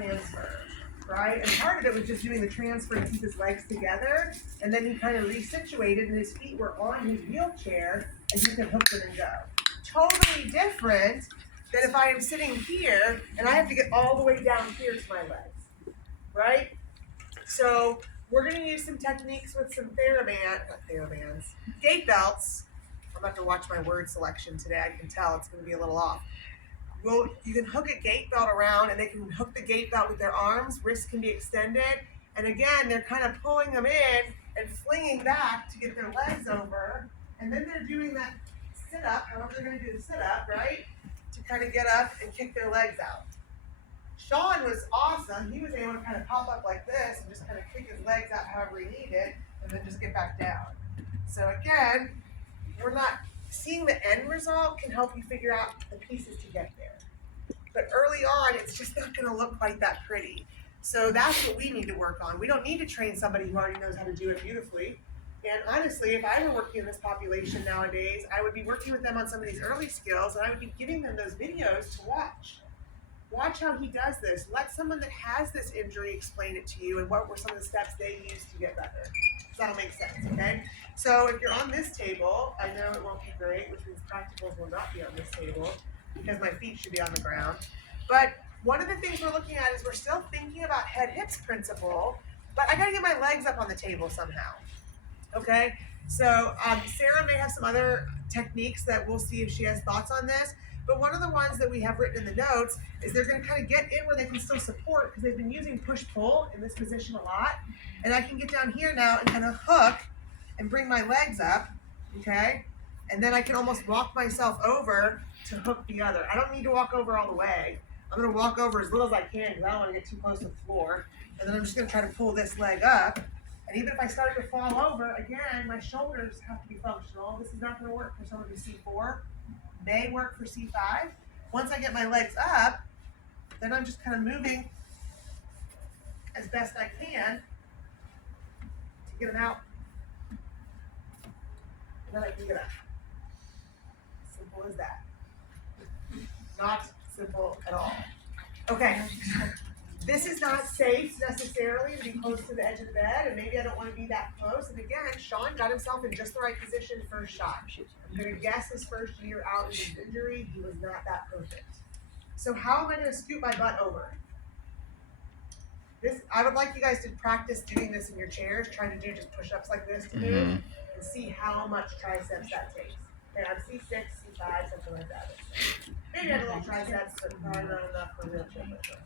transfer, right? And part of it was just doing the transfer to keep his legs together, and then he kind of resituated and his feet were on his wheelchair and you can hook them and go. Totally different than if I am sitting here and I have to get all the way down here to my legs, right? So we're going to use some techniques with some TherBands, gait belts. I'm about to watch my word selection today. I can tell it's going to be a little off. Well, you can hook a gait belt around and they can hook the gait belt with their arms. Wrists can be extended. And again, they're kind of pulling them in and flinging back to get their legs over. And then they're doing that sit-up, however they're going to do the sit-up, right? To kind of get up and kick their legs out. Sean was awesome. He was able to kind of pop up like this and just kind of kick his legs out however he needed and then just get back down. So again, we're not seeing the end result can help you figure out the pieces to get there. But early on, it's just not going to look quite that pretty. So that's what we need to work on. We don't need to train somebody who already knows how to do it beautifully. And honestly, if I were working in this population nowadays, I would be working with them on some of these early skills and I would be giving them those videos to watch. Watch how he does this. Let someone that has this injury explain it to you and what were some of the steps they used to get better. So that'll make sense, okay? So if you're on this table, I know it won't be great, which means practicals will not be on this table because my feet should be on the ground. But one of the things we're looking at is we're still thinking about head-hips principle, but I gotta get my legs up on the table somehow, okay? So Sarah may have some other techniques that we'll see if she has thoughts on this. But one of the ones that we have written in the notes is they're going to kind of get in where they can still support because they've been using push-pull in this position a lot. And I can get down here now and kind of hook and bring my legs up, okay? And then I can almost walk myself over to hook the other. I don't need to walk over all the way. I'm going to walk over as little as I can because I don't want to get too close to the floor. And then I'm just going to try to pull this leg up. And even if I start to fall over, again, my shoulders have to be functional. This is not going to work for someone who's C4. May work for C5. Once I get my legs up, then I'm just kind of moving as best I can to get them out. And then I can get up. Simple as that. Not simple at all. Okay. This is not safe necessarily to be close to the edge of the bed, and maybe I don't want to be that close. And again, Sean got himself in just the right position first shot. I'm going to guess his first year out with his injury, he was not that perfect. So how am I going to scoot my butt over? I would like you guys to practice doing this in your chairs, trying to do just push-ups like this to do, and see how much triceps that takes. Okay, I'm C6, C5, something like that. Maybe I have a little triceps, but probably not enough for a real chair pusher.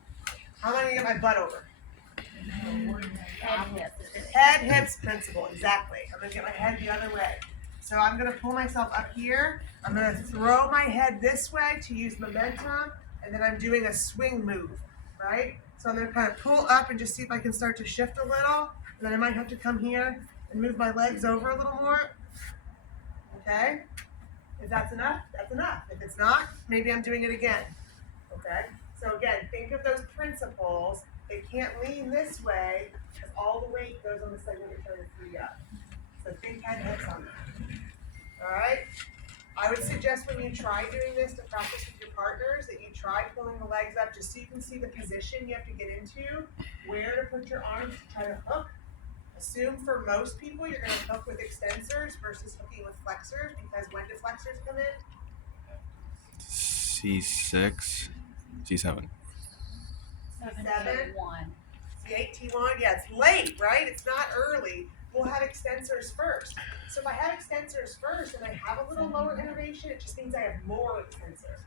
How am I going to get my butt over? Head, hips principle, exactly. I'm going to get my head the other way. So I'm going to pull myself up here. I'm going to throw my head this way to use momentum, and then I'm doing a swing move, right? So I'm going to kind of pull up and just see if I can start to shift a little, and then I might have to come here and move my legs over a little more. Okay? If that's enough, that's enough. If it's not, maybe I'm doing it again. Okay? So again, think of those principles. They can't lean this way because all the weight goes on the side when you're trying to free up. So think head hips on that. All right? I would suggest when you try doing this to practice with your partners that you try pulling the legs up just so you can see the position you have to get into, where to put your arms to try to hook. Assume for most people you're going to hook with extensors versus hooking with flexors because when do flexors come in? C6. T7. 7. C8, T1. Yeah, it's late, right? It's not early. We'll have extensors first. So if I have extensors first and I have a little lower innervation, it just means I have more extensors.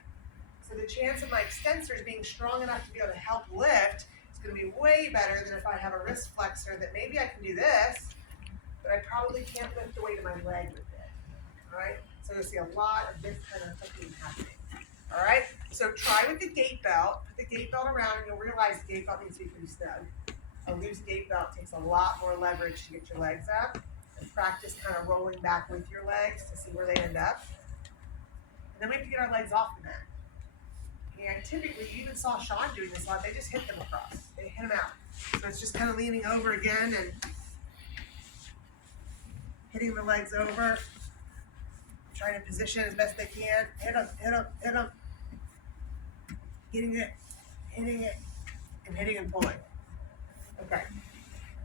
So the chance of my extensors being strong enough to be able to help lift is going to be way better than if I have a wrist flexor that maybe I can do this, but I probably can't lift the weight of my leg with it. All right? So you'll see a lot of this kind of hooking happening. All right, so try with the gait belt. Put the gait belt around and you'll realize the gait belt needs to be pretty snug. A loose gait belt takes a lot more leverage to get your legs up. And practice kind of rolling back with your legs to see where they end up. And then we have to get our legs off the mat. And typically, you even saw Sean doing this a lot, they just hit them across. They hit them out. So it's just kind of leaning over again and hitting the legs over. Trying to position as best they can. Hit them, hit them, hit them. Hitting it, and hitting and pulling. Okay.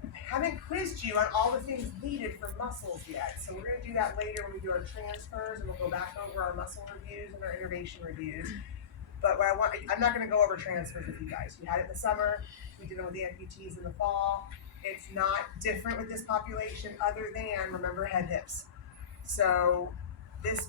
I haven't quizzed you on all the things needed for muscles yet, so we're going to do that later when we do our transfers, and we'll go back over our muscle reviews and our innervation reviews. But what I'm not going to go over transfers with you guys. We had it in the summer. We did it with the amputees in the fall. It's not different with this population other than, remember, head hips. So this